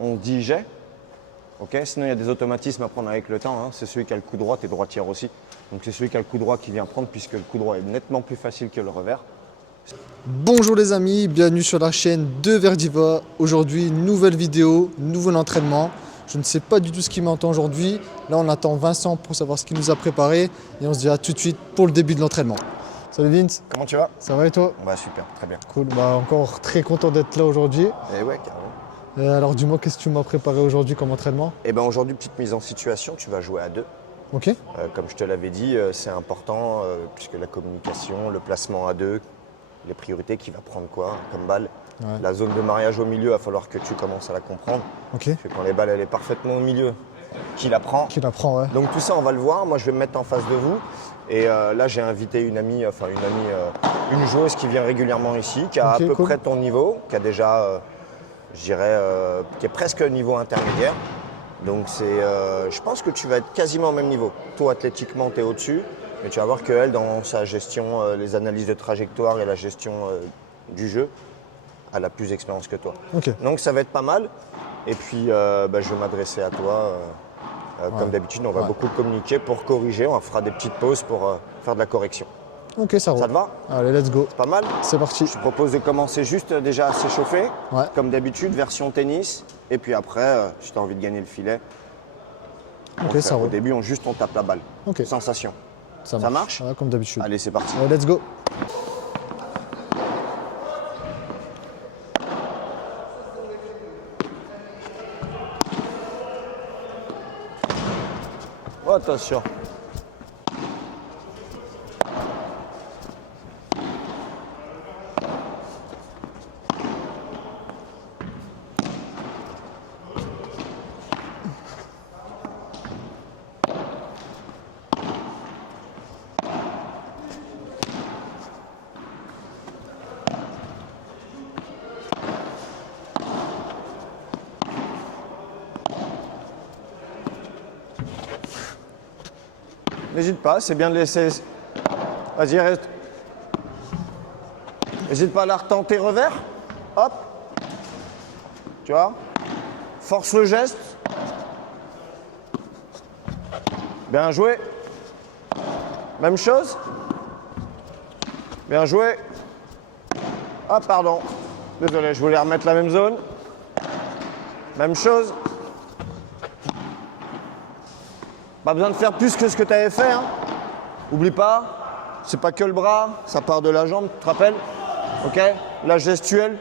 On se dit jet. Ok. Sinon, il y a des automatismes à prendre avec le temps. Hein. C'est celui qui a le coup droit, t'es droitière aussi. Donc c'est celui qui a le coup droit qui vient prendre puisque le coup droit est nettement plus facile que le revers. Bonjour les amis, bienvenue sur la chaîne de Verdiva. Aujourd'hui, nouvelle vidéo, nouvel entraînement. Je ne sais pas du tout ce qui m'attend aujourd'hui. Là, on attend Vincent pour savoir ce qu'il nous a préparé. Et on se dit à tout de suite pour le début de l'entraînement. Salut Vince. Comment tu vas? Ça va et toi? Bah super, très bien. Cool, bah encore très content d'être là aujourd'hui. Et ouais, carrément. Alors dis-moi, qu'est-ce que tu m'as préparé aujourd'hui comme entraînement? Et ben aujourd'hui, petite mise en situation, tu vas jouer à deux. Ok. Comme je te l'avais dit, c'est important puisque la communication, le placement à deux, les priorités, qui va prendre quoi comme balle. Ouais. La zone de mariage au milieu, il va falloir que tu commences à la comprendre. Ok. Parce que quand les balles, elle est parfaitement au milieu, qui la prend. Qui la prend, ouais. Donc tout ça, on va le voir. Moi, je vais me mettre en face de vous. Et là, j'ai invité une joueuse qui vient régulièrement ici, qui a Ok, à peu cool. près ton niveau, qui a déjà, je dirais, qui est presque niveau intermédiaire. Donc je pense que tu vas être quasiment au même niveau. Toi, athlétiquement, tu es au-dessus. Mais tu vas voir qu'elle, dans sa gestion, les analyses de trajectoire et la gestion du jeu, elle a plus d'expérience que toi. Ok. Donc ça va être pas mal. Et puis, je vais m'adresser à toi. Comme d'habitude, on va beaucoup communiquer pour corriger. On fera des petites pauses pour faire de la correction. Ok, ça roule. Ça te va? Allez, let's go. Pas mal? C'est parti. Je te propose de commencer juste déjà à s'échauffer. Ouais. Comme d'habitude, version tennis. Et puis après, si tu as envie de gagner le filet, Ok, ça au roule. début, on tape la balle. Ok. Sensation. Ça marche? Ouais, comme d'habitude. Allez, c'est parti. Allez, let's go. Oh, attention. N'hésite pas, c'est bien de laisser. Vas-y, reste. N'hésite pas à la retenter revers. Hop. Tu vois? Force le geste. Bien joué. Même chose. Bien joué. Ah, pardon. Désolé, je voulais remettre la même zone. Même chose. Pas besoin de faire plus que ce que tu avais fait. Hein. Oublie pas, c'est pas que le bras, ça part de la jambe, tu te rappelles? Ok? La gestuelle.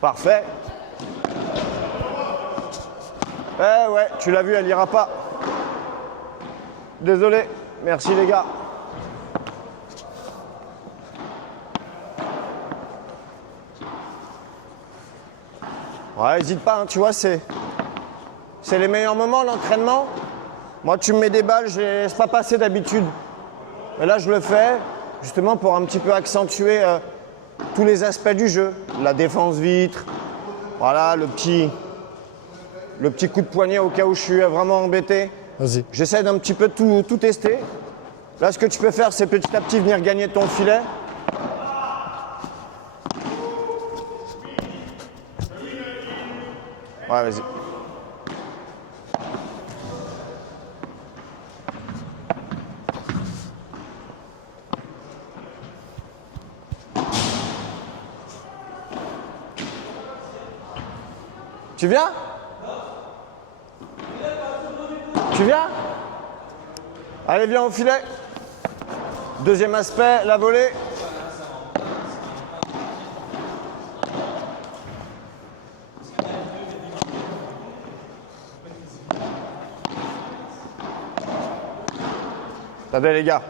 Parfait. Ouais, tu l'as vu, elle ira pas. Désolé, merci les gars. Ouais, n'hésite pas, hein, tu vois, c'est les meilleurs moments, l'entraînement. Moi, tu me mets des balles, je les laisse pas passer d'habitude. Mais là, je le fais justement pour un petit peu accentuer tous les aspects du jeu. La défense vitre, voilà, le petit coup de poignet au cas où je suis vraiment embêté. Vas-y. J'essaie d'un petit peu tout tester. Là, ce que tu peux faire, c'est petit à petit venir gagner ton filet. Ouais, vas-y. Tu viens? Tu viens? Allez, viens au filet. Deuxième aspect, la volée. Attendez les gars.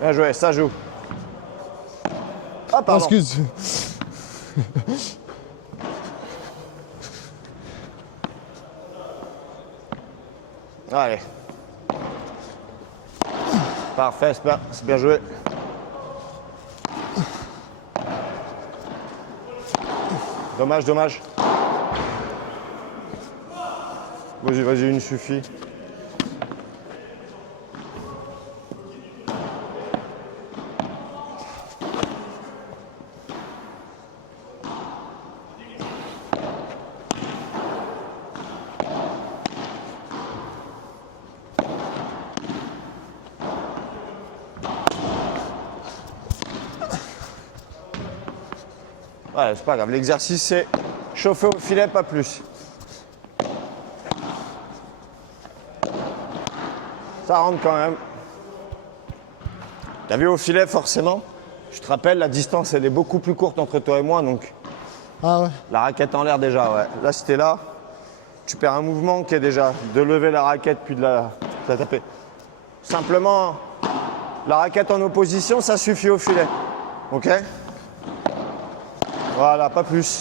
Bien joué, ça joue. Ah, pardon. Excuse. Allez. Parfait, c'est bien joué. Dommage, dommage. Vas-y, vas-y, une suffit. Ouais, c'est pas grave. L'exercice, c'est chauffer au filet, pas plus. Ça rentre quand même. T'as vu au filet, forcément? Je te rappelle, la distance, elle est beaucoup plus courte entre toi et moi, donc Ah ouais. la raquette en l'air déjà, ouais. Là, si t'es là, tu perds un mouvement qui est déjà de lever la raquette puis de la taper. Simplement, la raquette en opposition, ça suffit au filet. Ok? Voilà, pas plus.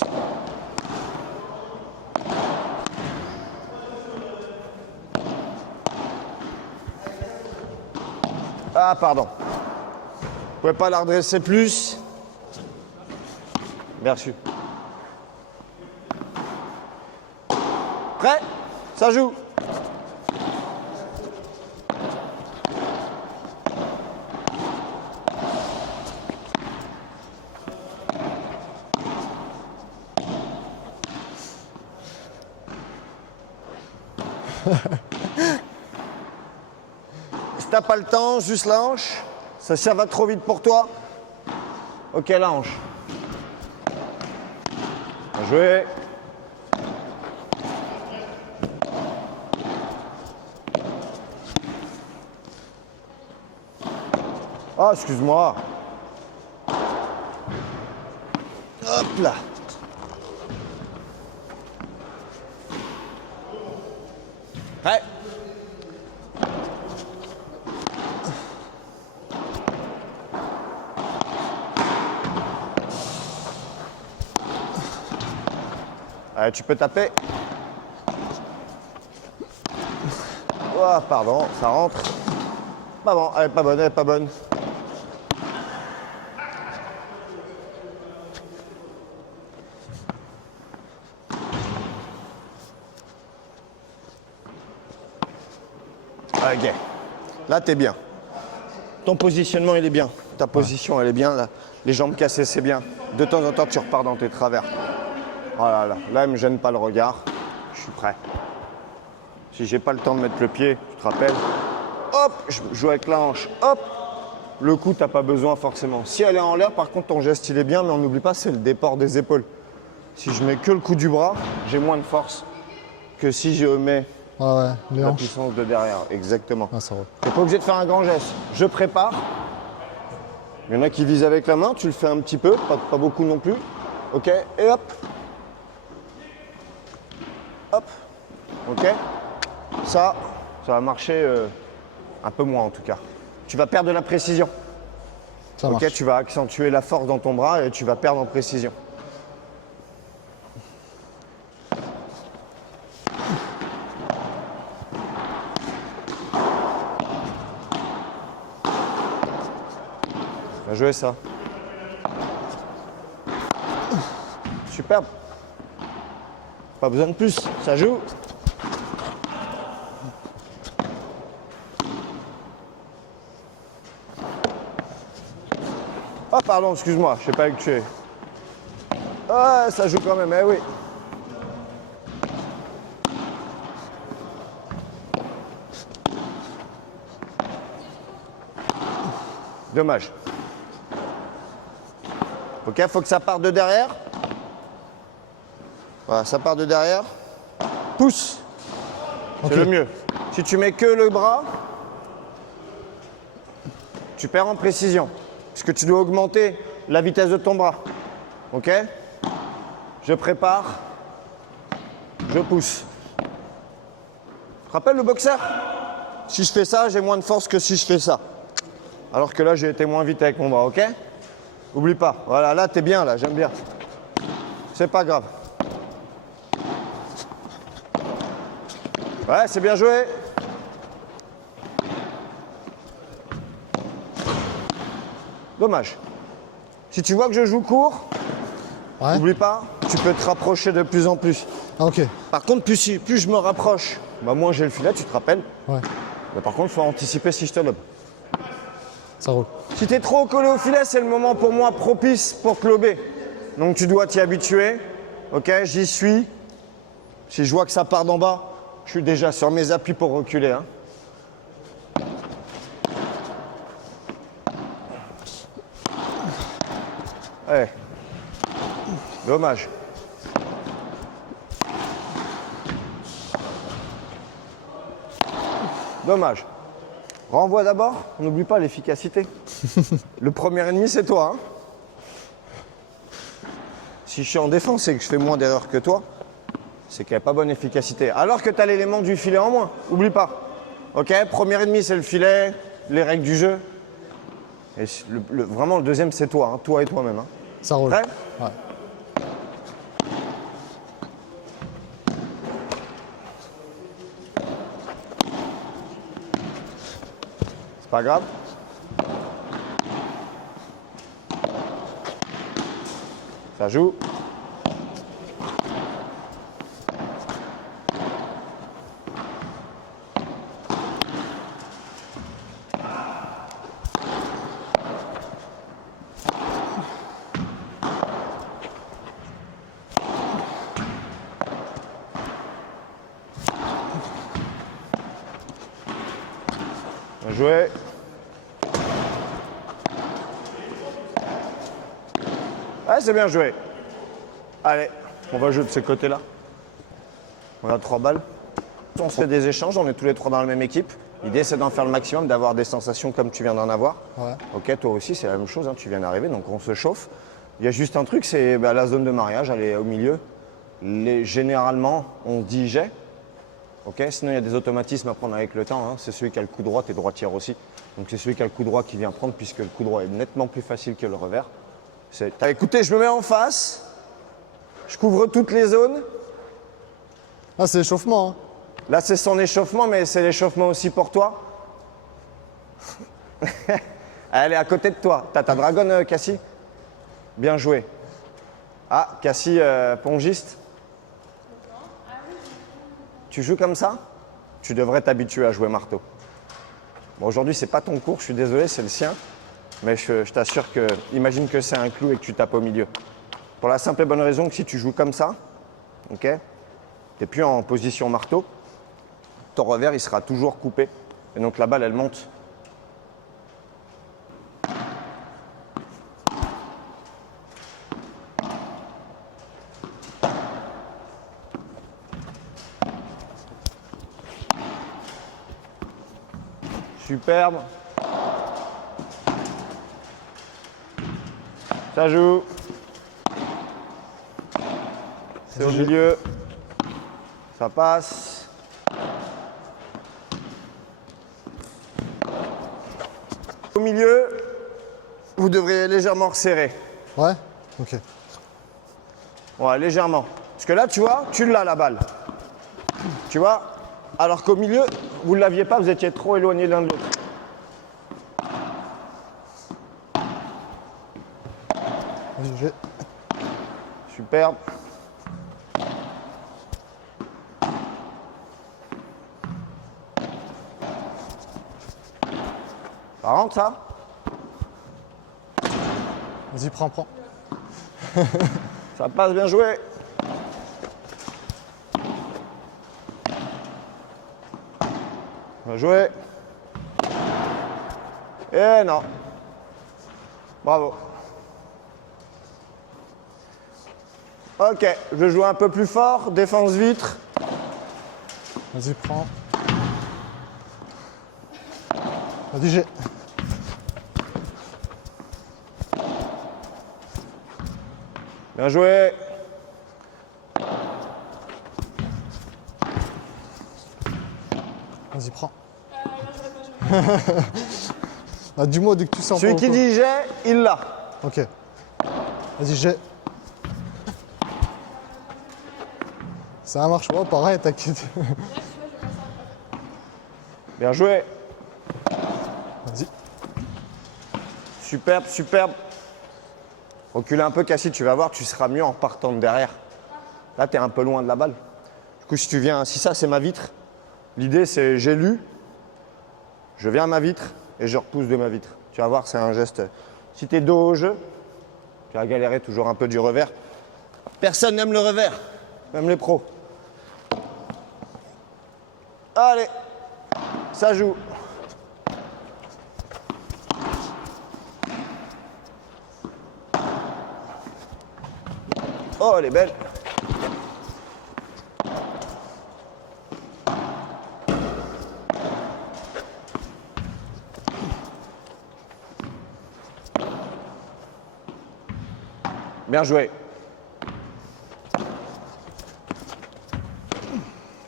Ah, pardon. Vous pouvez pas la redresser plus? Merci. Prêt? Ça joue. Si t'as pas le temps, juste la hanche. Ça va trop vite pour toi. Ok, la hanche. Bien joué. Ah, excuse-moi. Hop là. Prêt? Allez, tu peux taper. Oh, pardon, ça rentre. Pas bon, elle est pas bonne, elle est pas bonne. Ok. Là, t'es bien. Ton positionnement, il est bien. Ta position, elle est bien. Là. Les jambes cassées, c'est bien. De temps en temps, tu repars dans tes travers. Voilà, là, elle me gêne pas le regard. Je suis prêt. Si j'ai pas le temps de mettre le pied, tu te rappelles. Hop, je joue avec la hanche. Hop. Le coup, t'as pas besoin forcément. Si elle est en l'air, par contre, ton geste, il est bien. Mais on n'oublie pas, c'est le déport des épaules. Si je mets que le coup du bras, j'ai moins de force que si je mets Ah ouais, les la hanches. puissance de derrière. Exactement. Ah, ça roule. T'es pas obligé de faire un grand geste. Je prépare. Il y en a qui visent avec la main, tu le fais un petit peu, pas beaucoup non plus. Ok, et hop. Hop. Ok. Ça va marcher un peu moins en tout cas. Tu vas perdre de la précision. Ça Ok, marche. tu vas accentuer la force dans ton bras et tu vas perdre en précision. Bien joué ça. Superbe. Pas besoin de plus, ça joue. Oh pardon, excuse-moi, je sais pas que tu es. Ah, ça joue quand même, eh oui. Dommage. Ok, faut que ça parte de derrière. Voilà, ça part de derrière. Pousse. C'est Ok. le mieux. Si tu mets que le bras, tu perds en précision. Parce que tu dois augmenter la vitesse de ton bras. Ok? Je prépare. Je pousse. Tu te rappelles le boxeur? Si je fais ça, j'ai moins de force que si je fais ça. Alors que là, j'ai été moins vite avec mon bras, ok? Oublie pas. Voilà, là, t'es bien, là, j'aime bien. C'est pas grave. Ouais, c'est bien joué. Dommage. Si tu vois que je joue court, Ouais. n'oublie pas, tu peux te rapprocher de plus en plus. Ah, ok. Par contre, plus je me rapproche, bah moins j'ai le filet, tu te rappelles. Ouais, Mais par contre, il faut anticiper si je te lobe. ça roule. Si tu es trop collé au filet, c'est le moment pour moi propice pour te lober. Donc tu dois t'y habituer. Ok, j'y suis. Si je vois que ça part d'en bas, je suis déjà sur mes appuis pour reculer. Hein. Ouais. Dommage. Dommage. Renvoie d'abord, on n'oublie pas l'efficacité. Le premier ennemi, c'est toi. Hein. Si je suis en défense et que je fais moins d'erreurs que toi, c'est qu'il n'y a pas bonne efficacité. Alors que tu as l'élément du filet en moins, oublie pas. Ok, premier ennemi, c'est le filet, les règles du jeu. Et vraiment, le deuxième, c'est toi, hein, toi et toi-même. Hein. Ça roule. Prêt ? Ouais. C'est pas grave. Ça joue. Bien joué. Ouais, c'est bien joué. Allez, on va jouer de ce côté-là. On a 3 balles. On se fait des échanges, on est tous les 3 dans la même équipe. L'idée, c'est d'en faire le maximum, d'avoir des sensations comme tu viens d'en avoir. Ouais. Ok, toi aussi, c'est la même chose, hein, tu viens d'arriver, donc on se chauffe. Il y a juste un truc, c'est la zone de mariage, elle est au milieu. Généralement, on dit j'ai. Ok, sinon, il y a des automatismes à prendre avec le temps. Hein. C'est celui qui a le coup droit, t'es droitière aussi. Donc c'est celui qui a le coup droit qui vient prendre, puisque le coup droit est nettement plus facile que le revers. Écoutez, je me mets en face. Je couvre toutes les zones. Ah, c'est l'échauffement. Hein. Là, c'est son échauffement, mais c'est l'échauffement aussi pour toi. Elle est à côté de toi. T'as ta dragonne, Cassie? Bien joué. Ah, Cassie, pongiste. Tu joues comme ça? Tu devrais t'habituer à jouer marteau. Bon, aujourd'hui, c'est pas ton cours, je suis désolé, c'est le sien. Mais je t'assure que, imagine que c'est un clou et que tu tapes au milieu. Pour la simple et bonne raison que si tu joues comme ça, ok, t'es plus en position marteau, ton revers il sera toujours coupé. Et donc la balle elle monte. Superbe. Ça joue. C'est au milieu. Ça passe. Au milieu, vous devriez légèrement resserrer. Ouais. Ok. Ouais, légèrement. Parce que là, tu vois, tu l'as la balle. Tu vois? Alors qu'au milieu, vous ne l'aviez pas, vous étiez trop éloignés l'un de l'autre. Vas-y, j'ai. Superbe. Ça rentre, ça? Vas-y, prends. Ça passe, bien joué. Bien joué. Et non. Bravo. Ok, je joue un peu plus fort, défense vitre. Vas-y, prends. Vas-y, j'ai. Bien joué. Vas-y, prends. Ah, dis-moi dès que tu sens Celui pas. qui dit j'ai, il l'a. Ok. Vas-y, j'ai. Ça marche pas, pareil, t'inquiète. Bien joué. Vas-y. Superbe, superbe. Recule un peu, Cassie, tu vas voir, tu seras mieux en repartant de derrière. Là, tu es un peu loin de la balle. Du coup, si tu viens, si ça, c'est ma vitre, l'idée, c'est j'ai lu, je viens à ma vitre et je repousse de ma vitre. Tu vas voir, c'est un geste. Si tu es dos au jeu, tu vas galérer toujours un peu du revers. Personne n'aime le revers, même les pros. Allez, ça joue. Oh, elle est belle. Bien joué.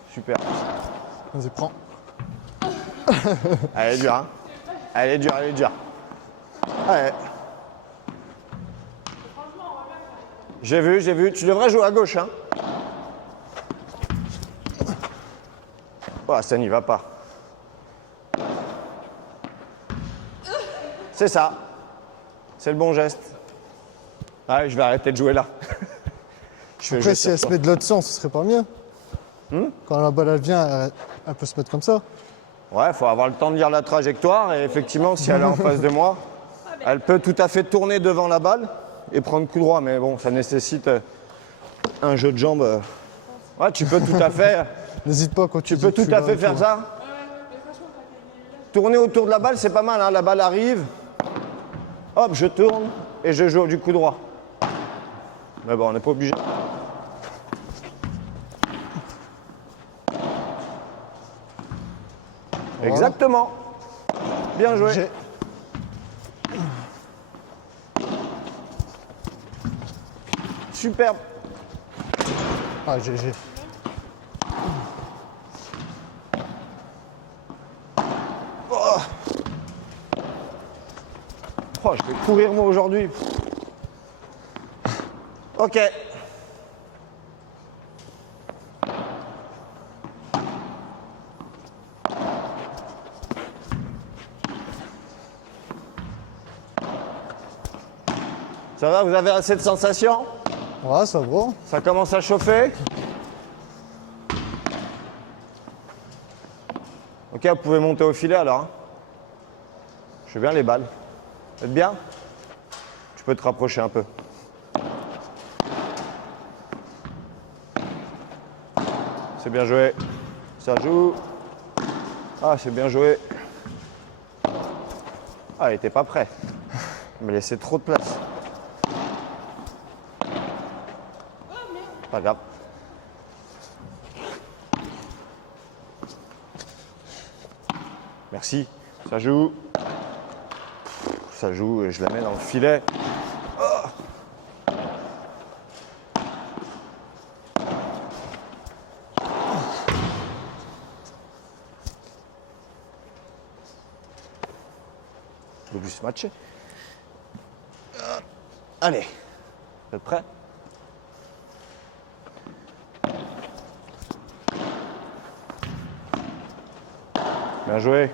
Super. Vas-y, prends. Elle est dure, hein. Elle est dure, elle est dure. Ouais. J'ai vu. Tu devrais jouer à gauche, hein. Oh, ça n'y va pas. C'est ça. C'est le bon geste. Ah, je vais arrêter de jouer là. Après, si elle se met de l'autre sens, ce serait pas mieux. Quand la balle elle vient, elle peut se mettre comme ça. Ouais, il faut avoir le temps de lire la trajectoire. Et effectivement, si elle est en face de moi, elle peut tout à fait tourner devant la balle et prendre coup droit. Mais bon, ça nécessite un jeu de jambes. Ouais, tu peux tout à fait. N'hésite pas quand Tu peux tout à fait faire ça. Tourner autour de la balle, c'est pas mal, hein. La balle arrive. Hop, je tourne et je joue du coup droit. Mais bon, on n'est pas obligé. Voilà. Exactement. Bien joué. Superbe. Ah, GG. Oh, je vais courir moi aujourd'hui. Ok. Ça va, vous avez assez de sensations? Ouais, ça va. Ça commence à chauffer? Ok, vous pouvez monter au filet alors, hein. Je fais bien les balles. Vous êtes bien? Tu peux te rapprocher un peu. C'est bien joué. Ça joue. Ah, c'est bien joué. Ah, il était pas prêt. Il m'a laissé trop de place. Pas grave. Merci. Ça joue. Ça joue et je la mets dans le filet. Oh. Je veux juste matcher. Allez. Vous êtes prêts? Bien joué.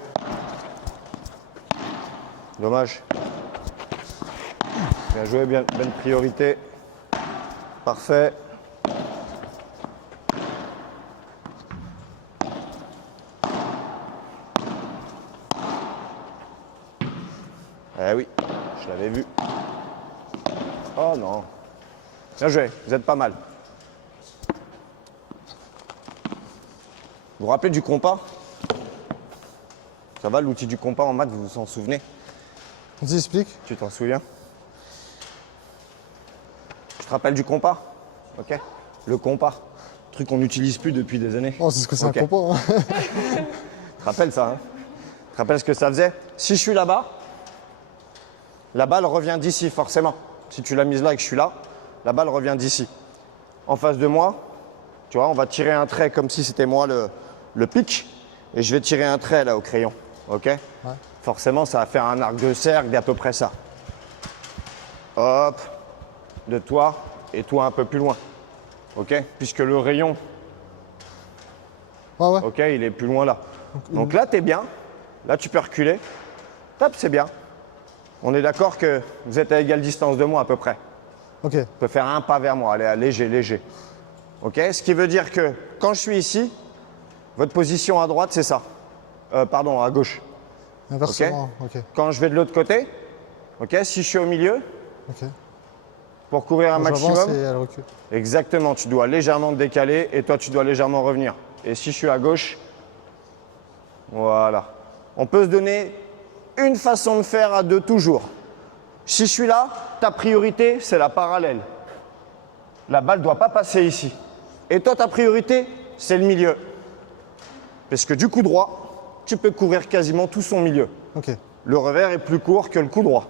Dommage. Bien joué, bien, bonne priorité. Parfait. Eh oui, je l'avais vu. Oh non. Bien joué, vous êtes pas mal. Vous vous rappelez du compas? Ça va, l'outil du compas en maths, vous vous en souvenez? Vas-y, explique. Tu t'en souviens? Tu te rappelles du compas? Ok. Le compas. Truc qu'on n'utilise plus depuis des années. Oh, c'est ce que c'est Ok. un compas. Hein. Tu te rappelles ça, hein? Tu te rappelles ce que ça faisait? Si je suis là-bas, la balle revient d'ici, forcément. Si tu l'as mise là et que je suis là, la balle revient d'ici. En face de moi, tu vois, on va tirer un trait comme si c'était moi le pic. Et je vais tirer un trait là au crayon. Ok? Ouais. Forcément, ça va faire un arc de cercle d'à peu près ça. Hop, de toi et toi un peu plus loin. Ok? Puisque le rayon, Ouais, ouais. ok, il est plus loin là. Donc là, tu es bien. Là, tu peux reculer. Top, c'est bien. On est d'accord que vous êtes à égale distance de moi à peu près. Ok. Vous pouvez faire un pas vers moi, allez, léger, léger. Ok? Ce qui veut dire que quand je suis ici, votre position à droite, c'est ça. Pardon, à gauche. Inversement. Ok. Quand je vais de l'autre côté, ok, si je suis au milieu, Ok. pour couvrir un J'avance maximum, et elle recule. exactement, tu dois légèrement te décaler et toi, tu dois légèrement revenir. Et si je suis à gauche, voilà. On peut se donner une façon de faire à deux toujours. Si je suis là, ta priorité, c'est la parallèle. La balle ne doit pas passer ici. Et toi, ta priorité, c'est le milieu. Parce que du coup droit, tu peux couvrir quasiment tout son milieu. Ok. Le revers est plus court que le coup droit.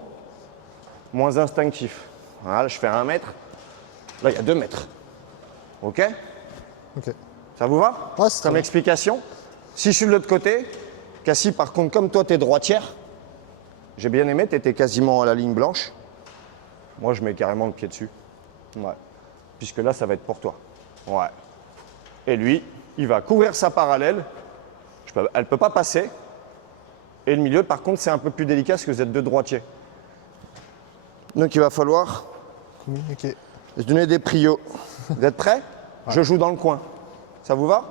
Moins instinctif. Voilà, je fais 1 mètre. Là, il y a 2 mètres. OK? Ok. Ça vous va? Ouais, c'est Comme très explication. Si je suis de l'autre côté, Cassie, par contre, comme toi, tu es droitière, j'ai bien aimé, tu étais quasiment à la ligne blanche. Moi, je mets carrément le pied dessus. Ouais. Puisque là, ça va être pour toi. Ouais. Et lui, il va couvrir sa parallèle. Elle ne peut pas passer. Et le milieu, par contre, c'est un peu plus délicat parce que vous êtes deux droitiers. Donc, il va falloir communiquer. se donner des prios. Vous êtes prêts? Je joue dans le coin. Ça vous va?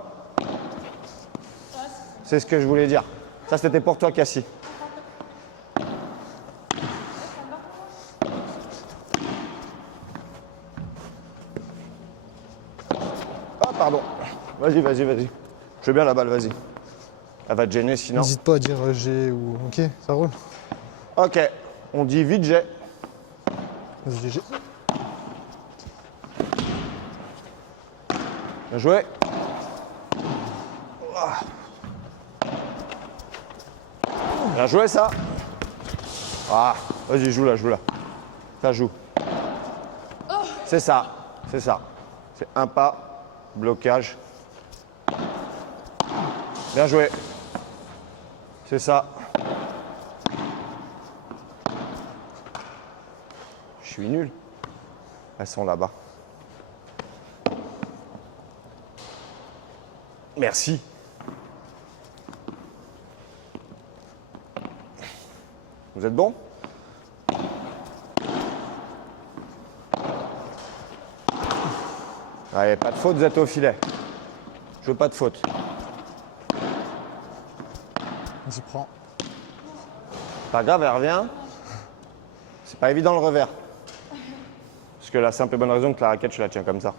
C'est ce que je voulais dire. Ça, c'était pour toi, Cassie. Ah, pardon. Vas-y, vas-y, vas-y. Je veux bien la balle, vas-y. Elle va te gêner sinon. N'hésite pas à dire G ou. Ok, ça roule. Ok, on dit vite jet. Vas-y, G. Bien joué. Bien joué ça. Ah, vas-y, joue là, joue là. Ça joue. C'est ça, c'est ça. C'est un pas, blocage. Bien joué. C'est ça. Je suis nul. Elles sont là-bas. Merci. Vous êtes bon? Allez, pas de faute, vous êtes au filet. Je veux pas de faute. Vas-y, prends. Pas grave, elle revient. C'est pas évident le revers. Parce que la simple et bonne raison que la raquette, je la tiens comme ça.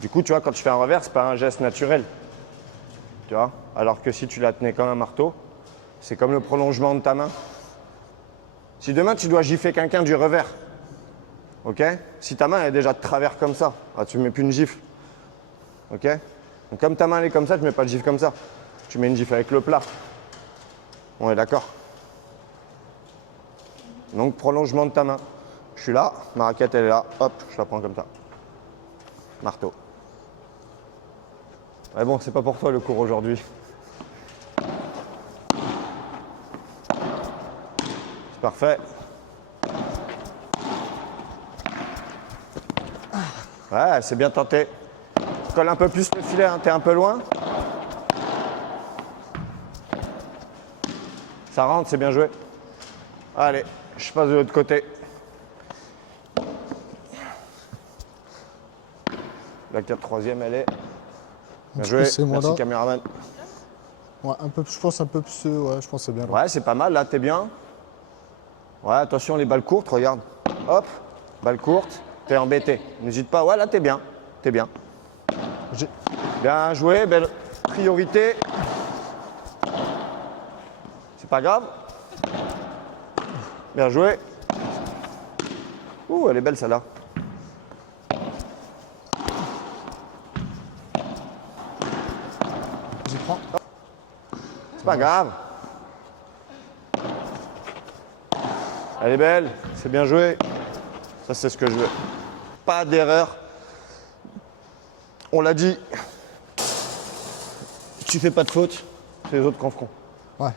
Du coup, tu vois, quand tu fais un revers, c'est pas un geste naturel. Tu vois? Alors que si tu la tenais comme un marteau, c'est comme le prolongement de ta main. Si demain, tu dois gifler quelqu'un du revers, ok? Si ta main elle est déjà de travers comme ça, ah, tu ne mets plus une gifle. Ok? Donc, comme ta main elle est comme ça, tu ne mets pas de gifle comme ça. Tu mets une gifle avec le plat. On est d'accord? Donc, prolongement de ta main. Je suis là, ma raquette elle est là, hop, je la prends comme ça. Marteau. Ouais, bon, c'est pas pour toi le cours aujourd'hui. C'est parfait. Ouais, c'est bien tenté. Colle un peu plus le filet, hein, t'es un peu loin. Ça rentre, c'est bien joué. Allez, je passe de l'autre côté. La 4-3e, elle est. Bien joué, merci caméraman. Ouais, un peu, je pense un peu plus, ouais, je pense que c'est bien. Là. Ouais, c'est pas mal, là, t'es bien. Ouais, attention, les balles courtes, regarde. Hop, balle courte, t'es embêté. N'hésite pas, ouais, là, t'es bien. T'es bien. Bien joué, belle priorité. C'est pas grave. Bien joué. Ouh, elle est belle, celle-là. J'y prends. C'est pas grave. Elle est belle, c'est bien joué. Ça, c'est ce que je veux. Pas d'erreur. On l'a dit. Tu fais pas de faute, c'est les autres qui en feront. Ouais.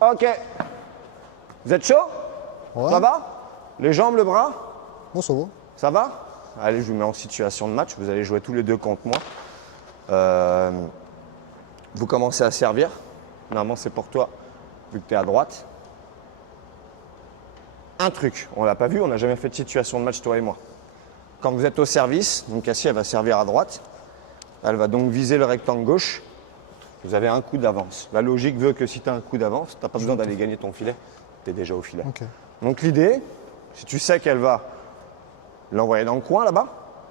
Ok. Vous êtes chaud? Ouais. Ça va? Les jambes, le bras? Bon, ça va. Ça va? Allez, je vous mets en situation de match. Vous allez jouer tous les deux contre moi. Vous commencez à servir. Normalement, c'est pour toi, vu que tu es à droite. un truc. On l'a pas vu, on n'a jamais fait de situation de match, toi et moi. Quand vous êtes au service, donc Cassie, elle va servir à droite. Elle va donc viser le rectangle gauche. Vous avez un coup d'avance. La logique veut que si tu as un coup d'avance, tu n'as pas besoin d'aller gagner ton filet. Tu es déjà au filet. Ok. Donc l'idée, si tu sais qu'elle va l'envoyer dans le coin là-bas,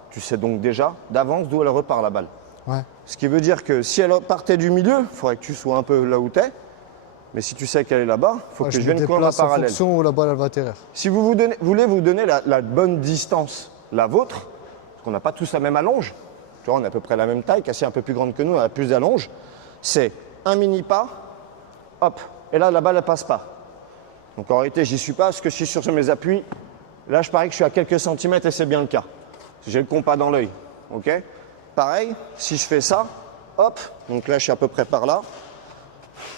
tu sais donc déjà d'avance d'où elle repart la balle. Ouais. Ce qui veut dire que si elle partait du milieu, il faudrait que tu sois un peu là où tu es. Mais si tu sais qu'elle est là-bas, il faut Ouais, que je me vienne courir en déplace en parallèle. fonction où la balle elle va atterrir. Si vous voulez vous donner la bonne distance, la vôtre, parce qu'on n'a pas tous la même allonge, tu vois, on est à peu près la même taille, Cassie est un peu plus grande que nous, elle a plus d'allonge, c'est un mini pas, hop, et là la balle ne passe pas. Donc en réalité, j'y suis pas, parce que je suis sur mes appuis, là je parie que je suis à quelques centimètres et c'est bien le cas. J'ai le compas dans l'œil, ok. Pareil, si je fais ça, hop, donc là je suis à peu près par là,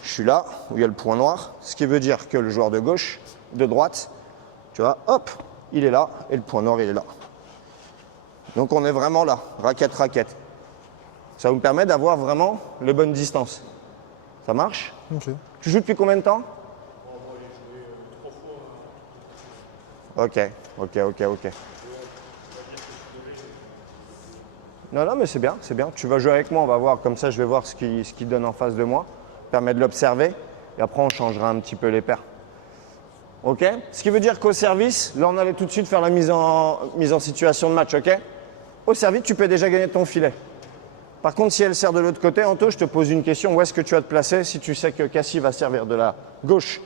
je suis là où il y a le point noir, ce qui veut dire que le joueur de gauche, de droite, tu vois, hop, il est là et le point noir il est là. Donc on est vraiment là, raquette. Ça vous permet d'avoir vraiment les bonnes distances. Ça marche? Ok. Tu joues depuis combien de temps? Ok. Non, mais c'est bien. Tu vas jouer avec moi, on va voir, comme ça je vais voir ce qu'il donne en face de moi. Permet de l'observer, et après on changera un petit peu les paires. Ok? Ce qui veut dire qu'au service, là on allait tout de suite faire la mise en situation de match, ok? Au service, tu peux déjà gagner ton filet. Par contre, si elle sert de l'autre côté, Anto, je te pose une question. Où est-ce que tu vas te placer si tu sais que Cassie va servir de la gauche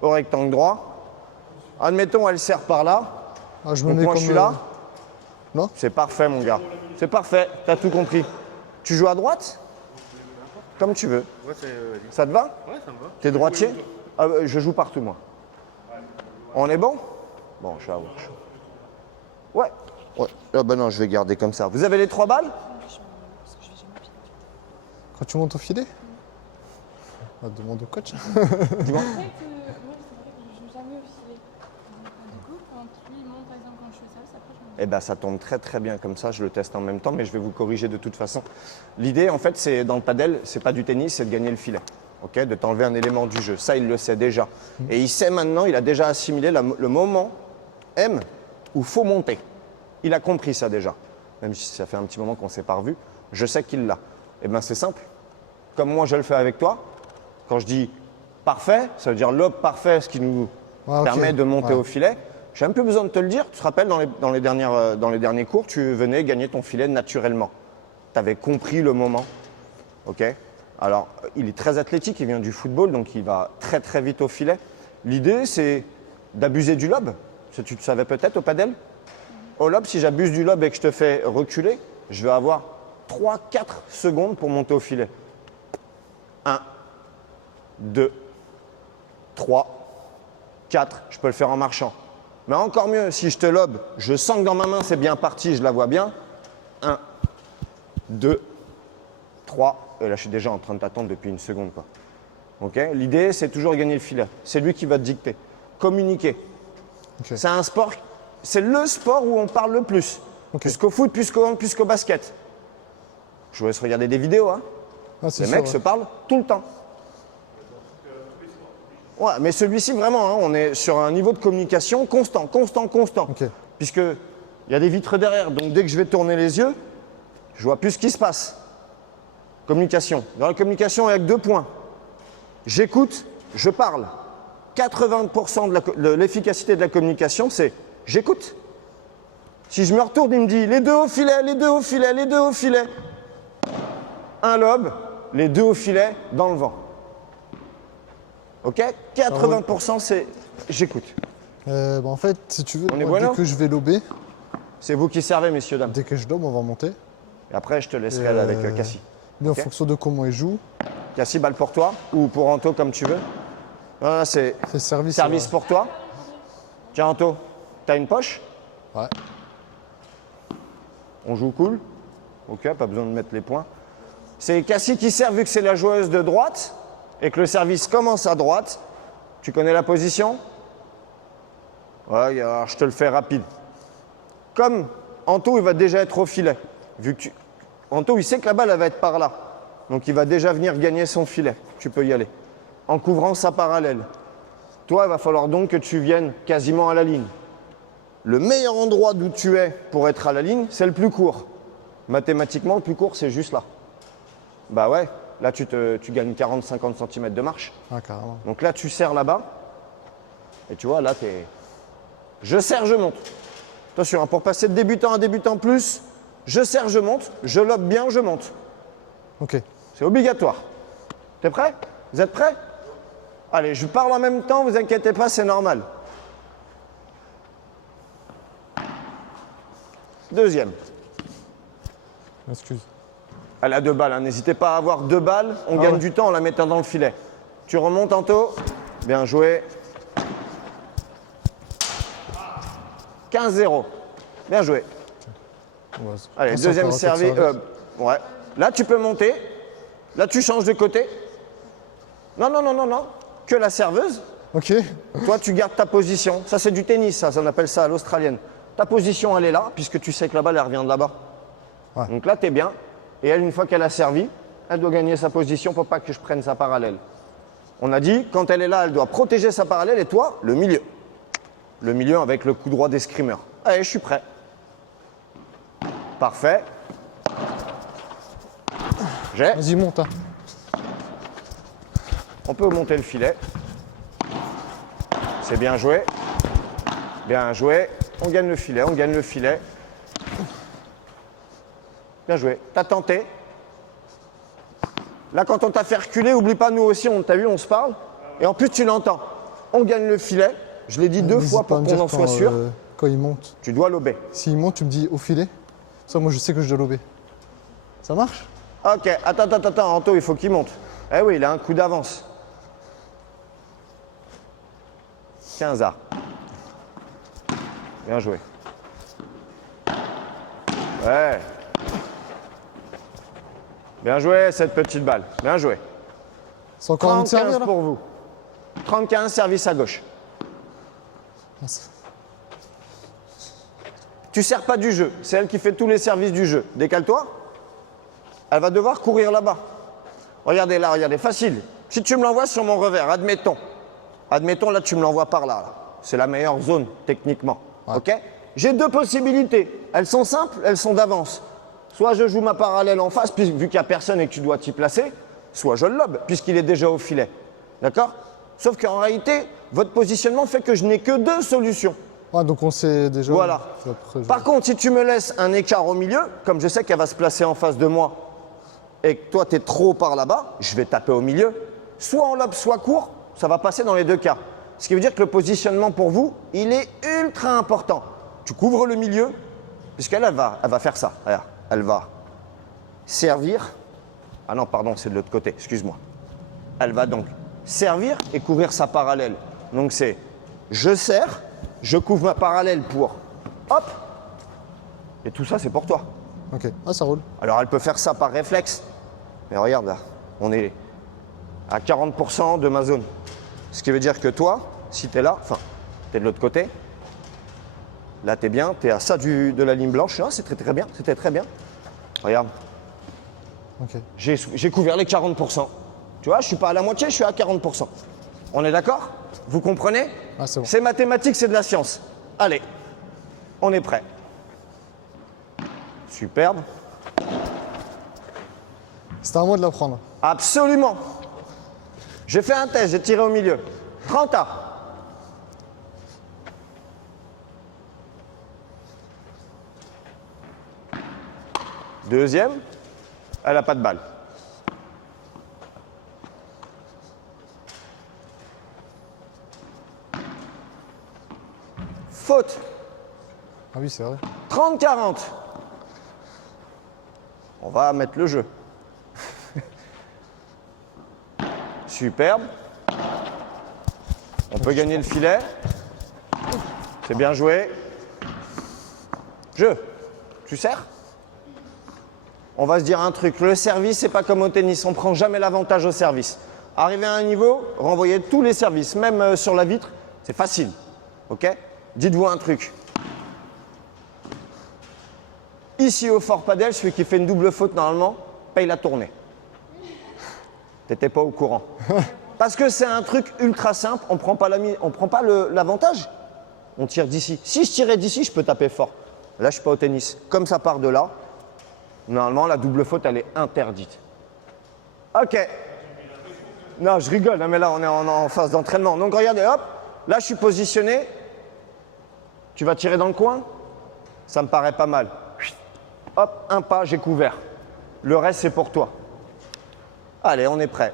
au rectangle droit? Admettons, elle sert par là. Ah, je me Donc mets moi, comme je suis là. Non? C'est parfait, mon gars. C'est parfait. Tu as tout compris. Tu joues à droite? Comme tu veux. Ouais, vas-y. Ça te va? Ouais, ça me va. T'es droitier? Ah, je joue partout, moi. On est bon? Bon, je vais avoir chaud. Ouais. Ah ben non, je vais garder comme ça. Vous avez les 3 balles? Quand tu montes au filet? On demande au coach. Dis-moi. En fait, moi, c'est vrai que je joue jamais au filet. Du coup, quand lui il monte, par exemple, quand je suis au service, après je monte. Eh bien, ça tombe très bien comme ça. Je le teste en même temps, mais je vais vous corriger de toute façon. L'idée, en fait, c'est dans le padel, c'est pas du tennis, c'est de gagner le filet. Ok, de t'enlever un élément du jeu. Ça, il le sait déjà. Et il sait maintenant, il a déjà assimilé le moment M où faut monter. Il a compris ça déjà. Même si ça fait un petit moment qu'on ne s'est pas revu, je sais qu'il l'a. Eh bien, c'est simple. Comme moi, je le fais avec toi. Quand je dis parfait, ça veut dire lob parfait, ce qui nous permet de monter au filet. J'ai même plus besoin de te le dire. Tu te rappelles, dans les derniers cours, tu venais gagner ton filet naturellement. Tu avais compris le moment. Ok. Alors, il est très athlétique, il vient du football, donc il va très vite au filet. L'idée, c'est d'abuser du lob. Ça, tu le savais peut-être au padel. Au lob, si j'abuse du lob et que je te fais reculer, je vais avoir 3-4 secondes pour monter au filet. 1, 2, 3, 4. Je peux le faire en marchant. Mais encore mieux, si je te lobe, je sens que dans ma main, c'est bien parti, je la vois bien. 1, 2, 3. Et là, je suis déjà en train de t'attendre depuis une seconde, quoi. Okay. L'idée, c'est toujours gagner le filet. C'est lui qui va te dicter. Communiquer. Okay. C'est un sport, c'est le sport où on parle le plus. Okay. Plus qu'au foot, plus qu'au basket. Je vous laisse regarder des vidéos. Hein. Ah, Les mecs se parlent tout le temps. Ouais, mais celui-ci, vraiment, hein, on est sur un niveau de communication constant. Okay. Puisqu'il y a des vitres derrière. Donc, dès que je vais tourner les yeux, je vois plus ce qui se passe. Communication. Dans la communication, il n'y a que 2 points. J'écoute, je parle. 80% de l'efficacité de la communication, c'est j'écoute. Si je me retourne, il me dit les 2 au filet, les 2 au filet, les 2 au filet. Un lob, les 2 au filet, dans le vent. Ok? 80% c'est j'écoute. En fait, si tu veux, On est moi, bueno dès que je vais lober, C'est vous qui servez, messieurs, dames. dès que je lobe, on va monter. Et après, je te laisserai aller avec Cassie. Mais Ok. en fonction de comment il joue, Cassie, balle pour toi ou pour Anto, comme tu veux. Voilà, c'est c'est service. service pour toi. Tiens, Anto, t'as une poche? Ouais. On joue cool. Ok, pas besoin de mettre les points. C'est Cassie qui sert vu que c'est la joueuse de droite et que le service commence à droite. Tu connais la position? Ouais, alors je te le fais rapide. Comme Anto, il va déjà être au filet. Vu que Anto, il sait que la balle, elle va être par là. Donc il va déjà venir gagner son filet. Tu peux y aller. En couvrant sa parallèle. Toi, il va falloir donc que tu viennes quasiment à la ligne. Le meilleur endroit d'où tu es pour être à la ligne, c'est le plus court. Mathématiquement, le plus court, c'est juste là. Bah ouais, là, tu gagnes 40-50 cm de marche. Ah, carrément. Donc là, tu serres là-bas. Et tu vois, là, t'es... Je serre, je monte. Attention, hein, pour passer de débutant à débutant plus, je serre, je monte. Je lobe bien, je monte. Ok. C'est obligatoire. T'es prêt? Vous êtes prêts? Allez, je parle en même temps, vous inquiétez pas, c'est normal. Deuxième. Excuse. Elle a 2 balles, hein. N'hésitez pas à avoir 2 balles, on gagne du temps en la mettant dans le filet. Tu remontes Anto, bien joué. 15-0, bien joué. Ouais, Allez, on s'en deuxième fera servi. comme ça. Ouais. Là, tu peux monter. Là, tu changes de côté. Non, non, non, non, non. Que la serveuse. Ok. Toi, tu gardes ta position. Ça, c'est du tennis, ça. On appelle ça à l'australienne. Ta position, elle est là, puisque tu sais que la balle, elle revient de là-bas. Ouais. Donc là, tu es bien. Et elle, une fois qu'elle a servi, elle doit gagner sa position pour pas que je prenne sa parallèle. On a dit, quand elle est là, elle doit protéger sa parallèle et toi, le milieu. Le milieu avec le coup droit d'escrimeur. Allez, je suis prêt. Parfait. J'ai. Vas-y, monte. Hein. On peut monter le filet. C'est bien joué. Bien joué. On gagne le filet, on gagne le filet. Bien joué. T'as tenté. Là, quand on t'a fait reculer, oublie pas, nous aussi, on t'a vu, on se parle. Et en plus, tu l'entends. On gagne le filet. Je l'ai dit 2 N'hésite fois pas à pour me qu'on dire en soit sûr. Quand il monte. Tu dois lober. S'il monte, tu me dis au filet. Ça, moi, je sais que je dois lober. Ça marche? Ok, attends, Anto, il faut qu'il monte. Eh oui, il a un coup d'avance. 15A. Bien joué. Ouais. Bien joué, cette petite balle. Bien joué. C'est encore un autre 35 servir, là? pour vous. 35, service à gauche. Mince. Tu sers pas du jeu. C'est elle qui fait tous les services du jeu. Décale-toi. Elle va devoir courir là-bas. Regardez là, regardez, facile. Si tu me l'envoies sur mon revers, admettons. Admettons, là, tu me l'envoies par là. C'est la meilleure zone, techniquement. Ouais. OK? J'ai 2 possibilités. Elles sont simples, elles sont d'avance. Soit je joue ma parallèle en face, vu qu'il n'y a personne et que tu dois t'y placer, soit je le lobe, puisqu'il est déjà au filet. D'accord? Sauf qu'en réalité, votre positionnement fait que je n'ai que 2 solutions. Ouais, donc on sait déjà. Voilà. Après, Par contre, si tu me laisses un écart au milieu, comme je sais qu'elle va se placer en face de moi, et que toi, tu es trop par là-bas, je vais taper au milieu. Soit en lobe, soit court, ça va passer dans les 2 cas. Ce qui veut dire que le positionnement pour vous, il est ultra important. Tu couvres le milieu, puisqu'elle elle va faire ça. Regarde, elle va servir. Ah non, pardon, c'est de l'autre côté, excuse-moi. Elle va donc servir et couvrir sa parallèle. Donc c'est, je serre, je couvre ma parallèle pour, hop, et tout ça, c'est pour toi. Ok. Ah, ça roule. Alors elle peut faire ça par réflexe, mais regarde là, on est à 40% de ma zone. Ce qui veut dire que toi, si tu es là, enfin, tu es de l'autre côté, là tu es bien, tu es à ça de la ligne blanche, hein, c'est très bien, c'était très bien. Regarde, Ok. j'ai couvert les 40%. Tu vois, je suis pas à la moitié, je suis à 40%. On est d'accord? Vous comprenez? Ah, c'est bon. C'est mathématique, c'est de la science. Allez, on est prêt. Superbe. C'était à moi de la prendre. Absolument. J'ai fait un test, j'ai tiré au milieu. 30A. Deuxième, elle n'a pas de balle. Faute. Ah oui, c'est vrai. 30-40. On va mettre le jeu. Superbe. On peut gagner le filet. C'est bien joué. Jeu. Tu sers? On va se dire un truc. Le service, c'est pas comme au tennis. On prend jamais l'avantage au service. Arrivé à un niveau, renvoyez tous les services, même sur la vitre, c'est facile. Ok? Dites-vous un truc. Ici au Fort Padel, celui qui fait une double faute normalement, paye la tournée. T'étais pas au courant. Parce que c'est un truc ultra simple, on prend pas l'avantage. On tire d'ici. Si je tirais d'ici, je peux taper fort. Là, je suis pas au tennis. Comme ça part de là, normalement, la double faute, elle est interdite. Ok. Non, je rigole, non, mais là, on est en phase d'entraînement. Donc, regardez, hop, là, je suis positionné. Tu vas tirer dans le coin? Ça me paraît pas mal. Hop, un pas, j'ai couvert. Le reste, c'est pour toi. Allez, on est prêt.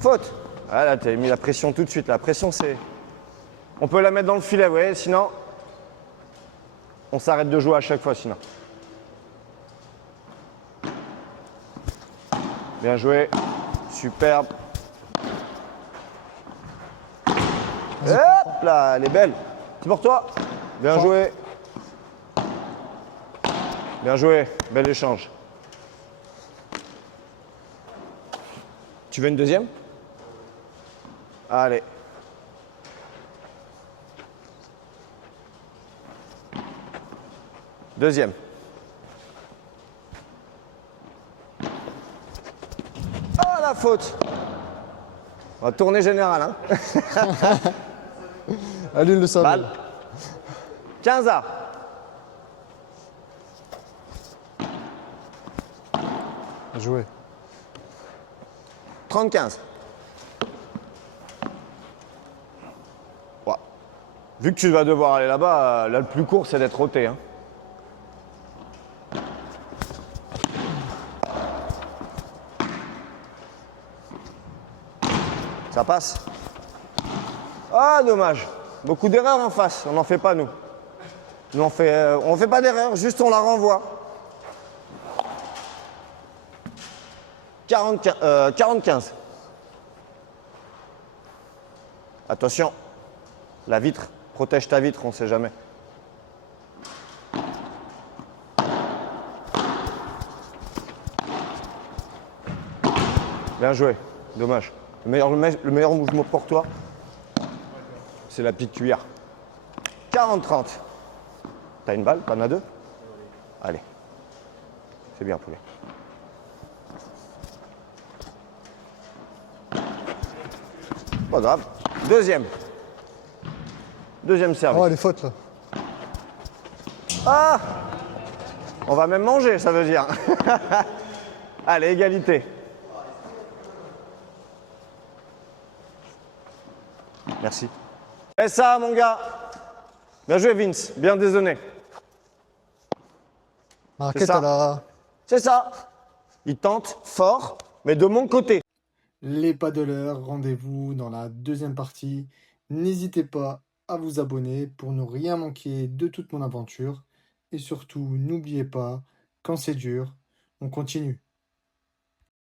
Faute. Ah là, t'as mis la pression tout de suite. La pression, c'est... On peut la mettre dans le filet, vous voyez, sinon... On s'arrête de jouer à chaque fois, sinon. Bien joué. Superbe. Hop là, elle est belle. C'est pour toi. Bien joué. Bien joué. Bel échange. Tu veux une deuxième? Allez. Deuxième. Ah, la faute. On va tourner général, hein. Allez, le savait. Balle. 15 A. Bien joué. 30-15. Ouais. Vu que tu vas devoir aller là-bas, là, le plus court, c'est d'être ôté, hein. Ça passe. Ah, dommage. Beaucoup d'erreurs en face. On n'en fait pas, nous. Nous, on fait pas d'erreur, juste on la renvoie. 40-15. Attention. La vitre. Protège ta vitre, on ne sait jamais. Bien joué. Dommage. Le meilleur mouvement pour toi, c'est la petite cuillère. 40-30. T'as une balle? T'en as deux? Allez. C'est bien, poulet. Pas grave. Deuxième. Deuxième service. Oh, les fautes là. Ah! On va même manger, ça veut dire. Allez, égalité. Merci. Et ça, mon gars. Bien joué, Vince. Bien désolé. Marquette, ça. elle a... C'est ça. Il tente fort, mais de mon côté. Les paddleurs, rendez-vous dans la deuxième partie. N'hésitez pas à vous abonner pour ne rien manquer de toute mon aventure. Et surtout, n'oubliez pas, quand c'est dur, on continue.